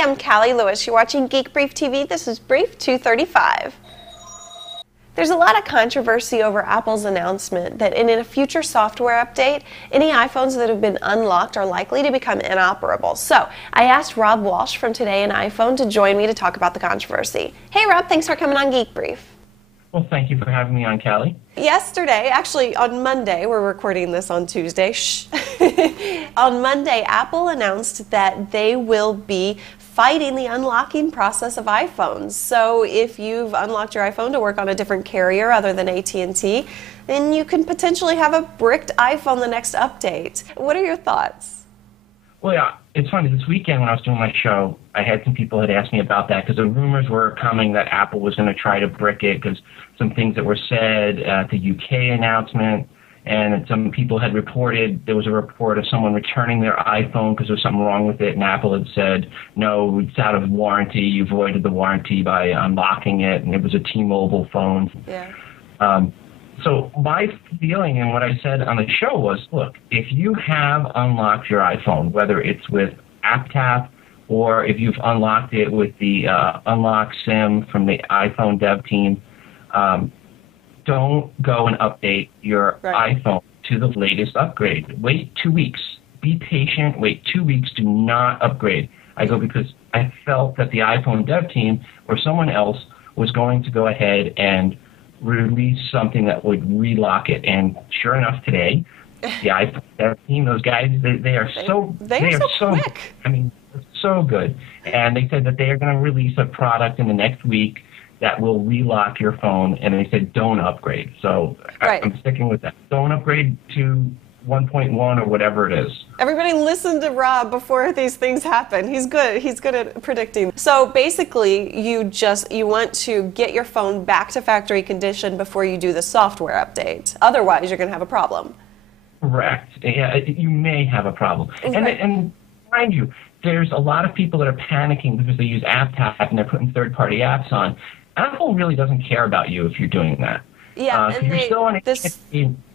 I'm Callie Lewis. You're watching Geek Brief TV. This is Brief 235. There's a lot of controversy over Apple's announcement that in a future software update, any iPhones that have been unlocked are likely to become inoperable. So I asked Rob Walsh from Today in iPhone to join me to talk about the controversy. Hey Rob, thanks for coming on Geek Brief. Well, thank you for having me on, Callie. Yesterday, actually on Monday, we're recording this on Tuesday, on Monday, Apple announced that they will be fighting the unlocking process of iPhones. So if you've unlocked your iPhone to work on a different carrier other than AT&T, then you can potentially have a bricked iPhone the next update. What are your thoughts? Well, yeah, it's funny. This weekend when I was doing my show, I had some people had asked me about that because the rumors were coming that Apple was going to try to brick it because some things that were said at the UK announcement, and some people had reported, there was a report of someone returning their iPhone because there was something wrong with it, and Apple had said, no, it's out of warranty, you voided the warranty by unlocking it, and it was a T-Mobile phone. Yeah. So my feeling and what I said on the show was, look, if you have unlocked your iPhone, whether it's with AppTap or if you've unlocked it with the Unlock SIM from the iPhone dev team, don't go and update your iPhone to the latest upgrade. Wait 2 weeks. Be patient. Wait 2 weeks. Do not upgrade. I go because I felt that the iPhone dev team or someone else was going to go ahead and release something that would relock it, and sure enough, today, the iPhone dev team, those guys, they are so quick. I mean, so good. And they said that they are going to release a product in the next week that will relock your phone, and they said don't upgrade. So I'm sticking with that. Don't upgrade to 1.1 or whatever it is. Everybody listen to Rob before these things happen. He's good. He's good at predicting. So basically, you want to get your phone back to factory condition before you do the software update. Otherwise, you're going to have a problem. Correct. Yeah, you may have a problem. And mind you, there's a lot of people that are panicking because they use AppTap and they're putting third-party apps on. Apple really doesn't care about you if you're doing that. Yeah, and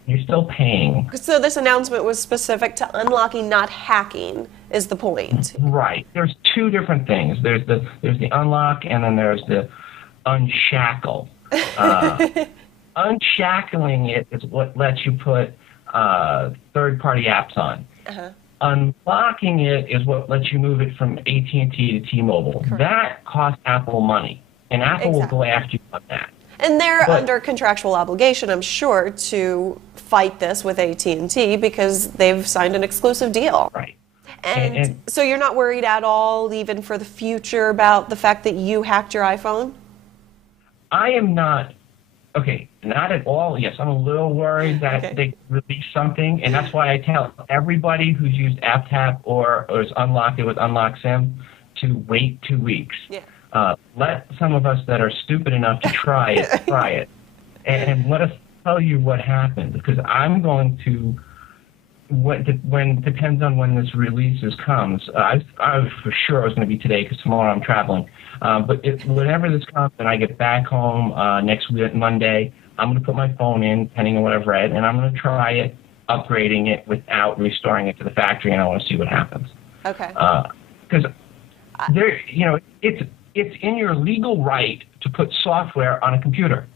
you're still paying. So this announcement was specific to unlocking, not hacking, is the point. Right. There's two different things. There's the unlock, and then there's the unshackle. Unshackling it is what lets you put third-party apps on. Unlocking it is what lets you move it from AT&T to T-Mobile. Correct. That costs Apple money, and Apple will go after you on that. And they're under contractual obligation, I'm sure, to fight this with AT&T because they've signed an exclusive deal. Right. And so you're not worried at all, even for the future, about the fact that you hacked your iPhone? I am not. Okay, not at all. Yes, I'm a little worried that they release something, and that's why I tell everybody who's used AppTap or is unlocked it with Unlock SIM to wait 2 weeks. Yeah. Let some of us that are stupid enough to try it, and let us tell you what happens. Because I'm going to, depends on when this releases comes. I for sure it was going to be today because tomorrow I'm traveling. But whenever this comes and I get back home next week, Monday, I'm going to put my phone in, depending on what I've read, and I'm going to try it, upgrading it without restoring it to the factory, and I want to see what happens. Okay. Because it's in your legal right to put software on a computer.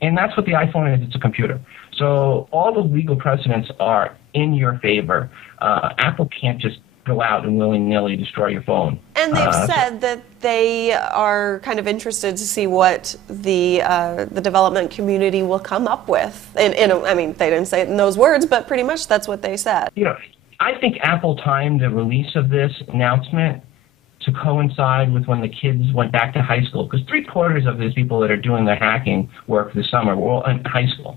And that's what the iPhone is. It's a computer. So all the legal precedents are in your favor. Apple can't just go out and willy-nilly destroy your phone. And they've said that they are kind of interested to see what the development community will come up with. I mean, they didn't say it in those words, but pretty much that's what they said. You know, I think Apple timed the release of this announcement to coincide with when the kids went back to high school, because 3/4 of these people that are doing the hacking work this summer were all in high school.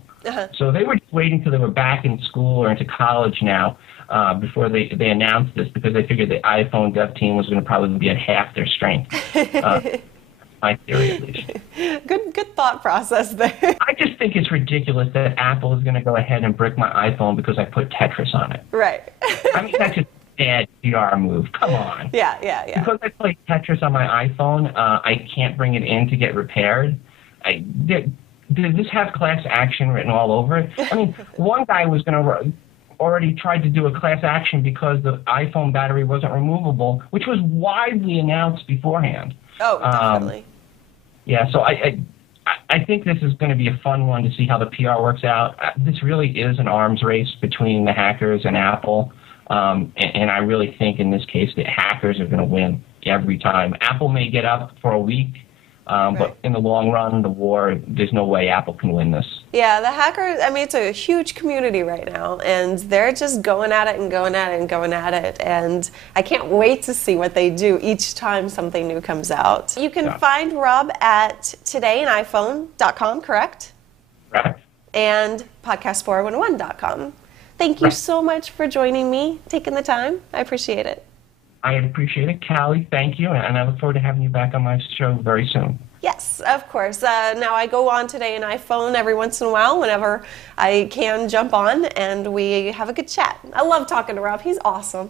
So they were just waiting till they were back in school or into college now before they announced this, because they figured the iPhone dev team was going to probably be at half their strength. My theory, at least. Good thought process there. I just think it's ridiculous that Apple is going to go ahead and brick my iPhone because I put Tetris on it. Right. I mean, that's just bad PR move. Come on. Yeah. Because I play Tetris on my iPhone, I can't bring it in to get repaired. Did this have class action written all over it? I mean, one guy was going to already tried to do a class action because the iPhone battery wasn't removable, which was widely announced beforehand. Oh, definitely. Yeah, so I think this is going to be a fun one to see how the PR works out. This really is an arms race between the hackers and Apple, and I really think in this case the hackers are going to win every time. Apple may get up for a week, but in the long run, the war, there's no way Apple can win this. Yeah, the hackers, I mean, it's a huge community right now, and they're just going at it and going at it and going at it, and I can't wait to see what they do each time something new comes out. You can find Rob at todayiniphone.com, correct? Correct. And podcast411.com. Thank you so much for joining me, taking the time. I appreciate it. I appreciate it, Callie. Thank you, and I look forward to having you back on my show very soon. Yes, of course. Now I go on Today in iPhone every once in a while whenever I can jump on, and we have a good chat. I love talking to Rob. He's awesome.